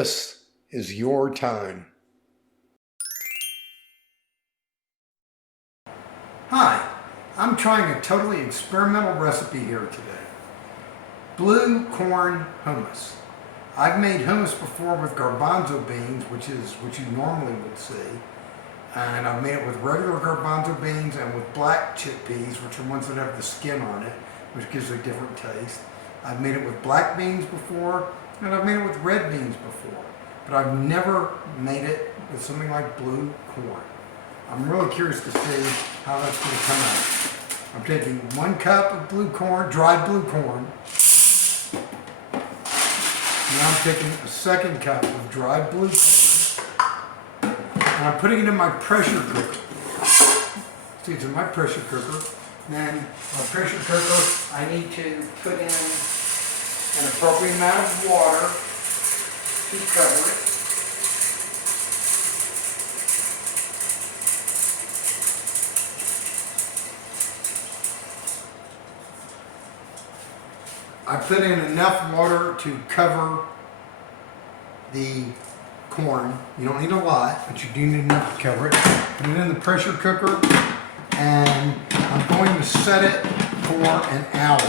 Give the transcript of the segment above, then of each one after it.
This is your time. Hi, I'm trying a totally experimental recipe here today. Blue corn hummus. I've made hummus before with garbanzo beans, which is what you normally would see. And I've made it with regular garbanzo beans and with black chickpeas, which are ones that have the skin on it, which gives a different taste. I've made it with black beans before, and I've made it with red beans before. But I've never made it with something like blue corn. I'm really curious to see how that's going to come out. I'm taking 1 cup of blue corn, dried blue corn. Now I'm taking a 2nd cup of dried blue corn. And I'm putting it in my pressure cooker. See, it's in my pressure cooker. And then my pressure cooker, I need to put in an appropriate amount of water to cover it. I put in enough water to cover the corn. You don't need a lot, but you do need enough to cover it. Put it in the pressure cooker, and I'm going to set it for an hour.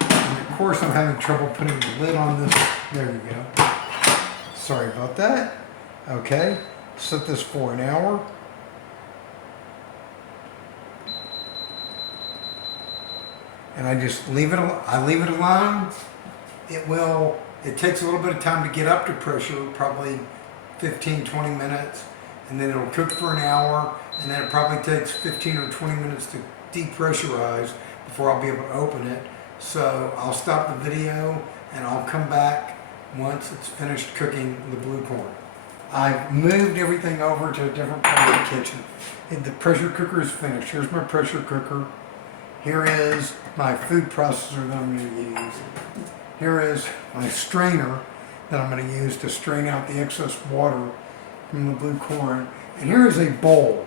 And of course, I'm having trouble putting the lid on this. There you go. Sorry about that. Okay, set this for an hour. And I just leave it alone. It takes a little bit of time to get up to pressure, probably 15-20 minutes, and then it'll cook for an hour, and then it probably takes 15 or 20 minutes to depressurize before I'll be able to open it. So I'll stop the video and I'll come back once it's finished cooking the blue corn. I've moved everything over to a different part of the kitchen. The pressure cooker is finished. Here's my pressure cooker. Here is my food processor that I'm going to use. Here is my strainer that I'm going to use to strain out the excess water from the blue corn. And here is a bowl.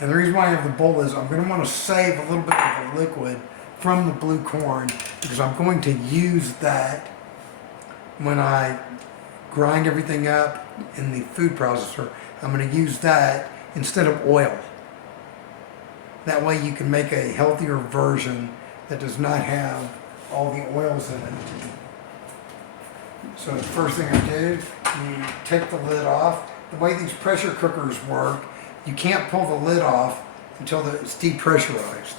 And the reason why I have the bowl is I'm going to want to save a little bit of the liquid from the blue corn because I'm going to use that when I grind everything up in the food processor. I'm going to use that instead of oil. That way you can make a healthier version that does not have all the oils in it. So the first thing I do, you take the lid off. The way these pressure cookers work, you can't pull the lid off until it's depressurized.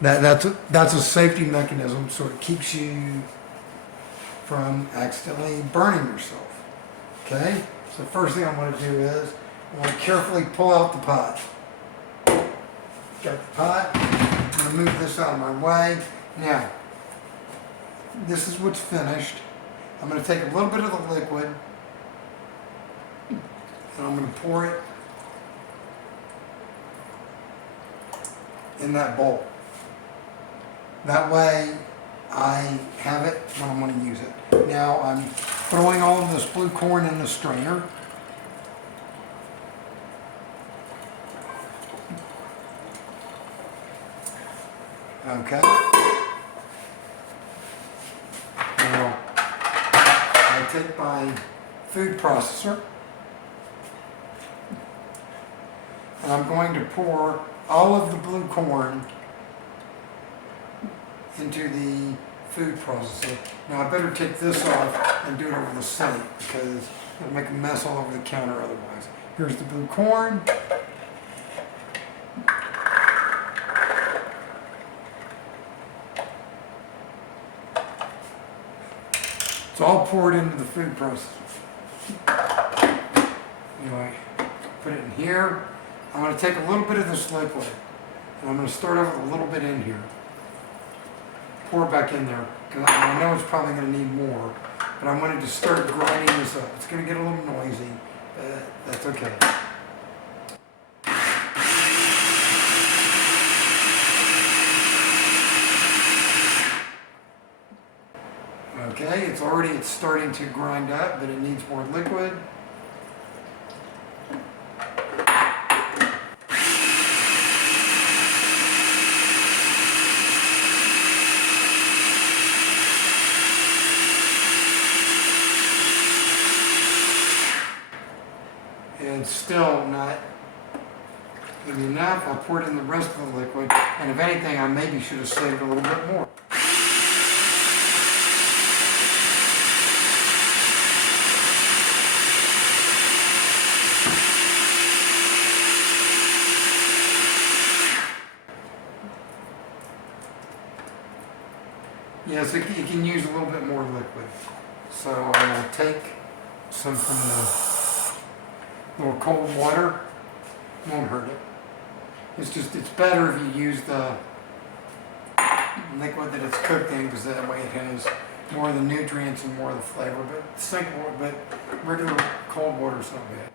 That's a safety mechanism, so it keeps you from accidentally burning yourself. Okay? So the first thing I'm going to do is I'm going to carefully pull out the pot. Got the pot. I'm going to move this out of my way. Now, this is what's finished. I'm going to take a little bit of the liquid and I'm going to pour it in that bowl. That way I have it when I'm going to use it. Now I'm throwing all of this blue corn in the strainer. Okay. Now, I take my food processor and I'm going to pour all of the blue corn into the food processor. Now I better take this off and do it over the sink because it'll make a mess all over the counter otherwise. Here's the blue corn. It's all poured into the food processor. Anyway, put it in here. I'm going to take a little bit of this liquid and I'm going to start off with a little bit in here. Pour it back in there because I know it's probably going to need more, but I wanted to start grinding this up. It's going to get a little noisy, but that's okay. Okay, it's starting to grind up, but it needs more liquid. It'll be enough. I'll pour it in the rest of the liquid, and if anything, I maybe should have saved a little bit more. Yes, it can use a little bit more liquid. So I'm going to take some from the little cold water. Won't hurt it. It's better if you use the liquid that it's cooked in, because that way it has more of the nutrients and more of the flavor. But regular cold water is not bad.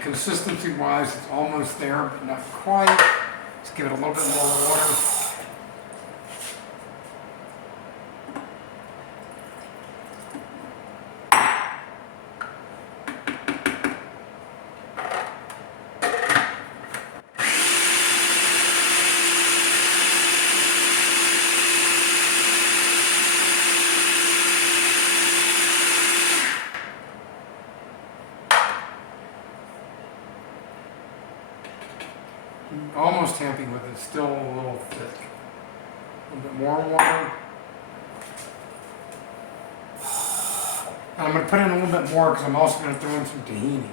Consistency wise, it's almost there, but not quite. Let's give it a little bit more water. Almost happy with it, still a little thick. A little bit more water. And I'm going to put in a little bit more because I'm also going to throw in some tahini.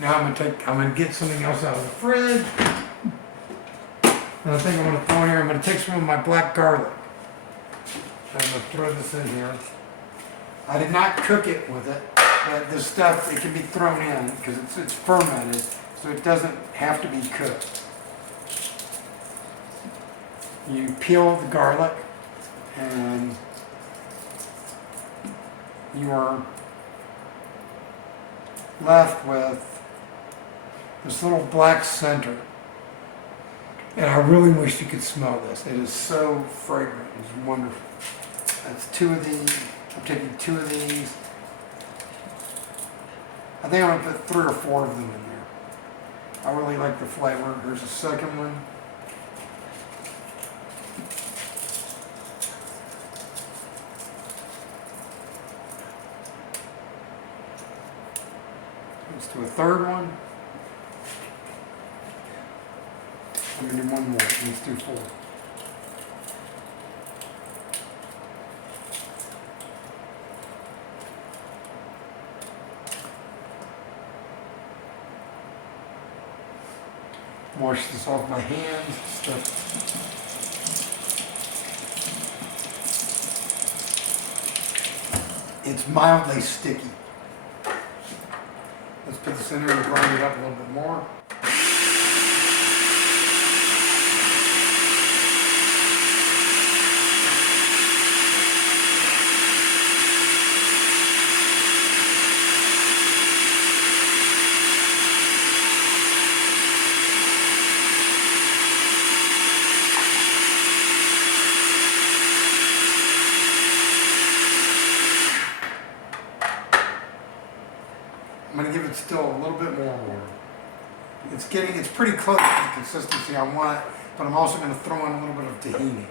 Now I'm going to get something else out of the fridge. And I think I'm going to throw in here, I'm going to take some of my black garlic. I'm going to throw this in here. I did not cook it with it, but this stuff, it can be thrown in because it's fermented, so it doesn't have to be cooked. You peel the garlic, and you are left with this little black center. And I really wish you could smell this. It is so fragrant. It's wonderful. That's 2 of these. I'm taking 2 of these. I think I'm going to put 3 or 4 of them in there. I really like the flavor. Here's a second one. Let's do a third one. I'm going to do one more. Let's do 4. Wash this off my hands. It's mildly sticky. Let's put this in here and grind it up a little bit more. I'm going to give it still a little bit more water. It's pretty close to the consistency I want, but I'm also going to throw in a little bit of tahini.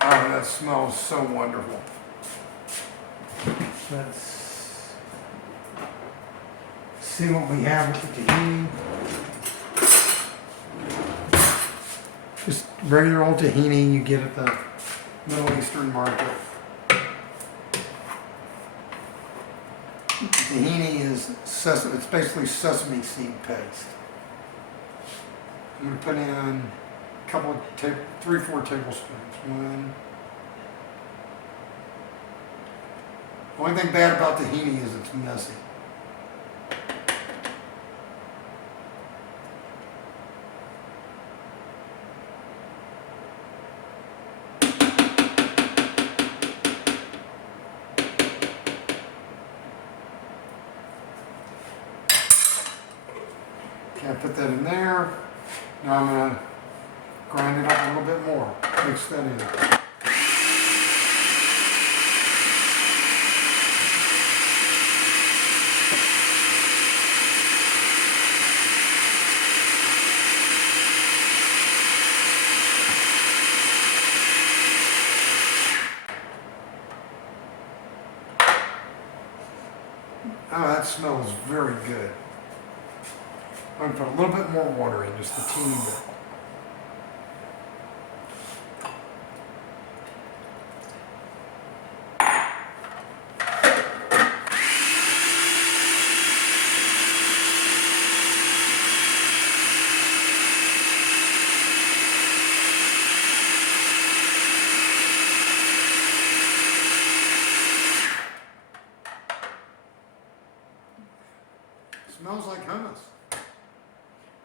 Oh, that smells so wonderful. Let's see what we have with the tahini. Just regular old tahini you get at the Middle Eastern market. Tahini is sesame, it's basically sesame seed paste. I'm going to put in a couple of 3-4 tablespoons. One. The only thing bad about tahini is it's messy. put that in there. Now I'm going to grind it up a little bit more. Mix that in. Oh, that smells very good. I'm going to put a little bit more water in, just a teeny bit. Smells like hummus.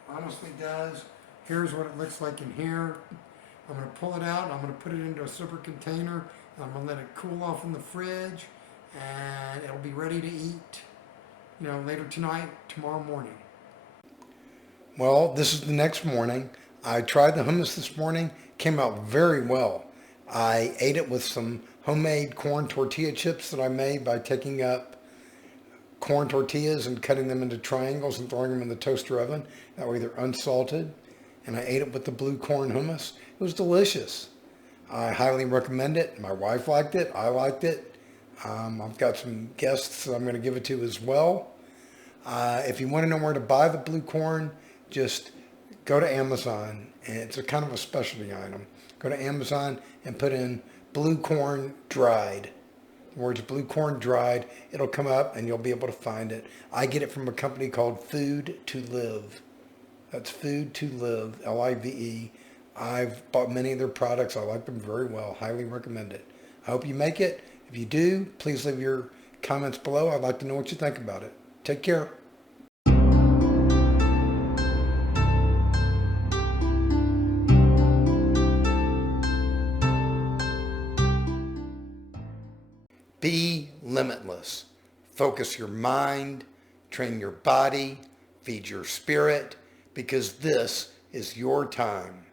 Honestly does. Here's what it looks like in here. I'm going to pull it out. I'm going to put it into a separate container. I'm going to let it cool off in the fridge, and it'll be ready to eat, later tonight, tomorrow morning. Well, this is the next morning. I tried the hummus this morning. Came out very well. I ate it with some homemade corn tortilla chips that I made by taking up corn tortillas and cutting them into triangles and throwing them in the toaster oven. That way they're unsalted. And I ate it with the blue corn hummus. It was delicious. I highly recommend it. My wife liked it. I liked it. I've got some guests that I'm going to give it to as well. If you want to know where to buy the blue corn, just go to Amazon. And it's a kind of a specialty item. Go to Amazon and put in blue corn dried. The words blue corn dried. It'll come up and you'll be able to find it. I get it from a company called Food to Live. That's Food to Live, Live. I've bought many of their products. I like them very well. Highly recommend it. I hope you make it. If you do, please leave your comments below. I'd like to know what you think about it. Take care. Be limitless. Focus your mind, train your body, feed your spirit, because this is your time.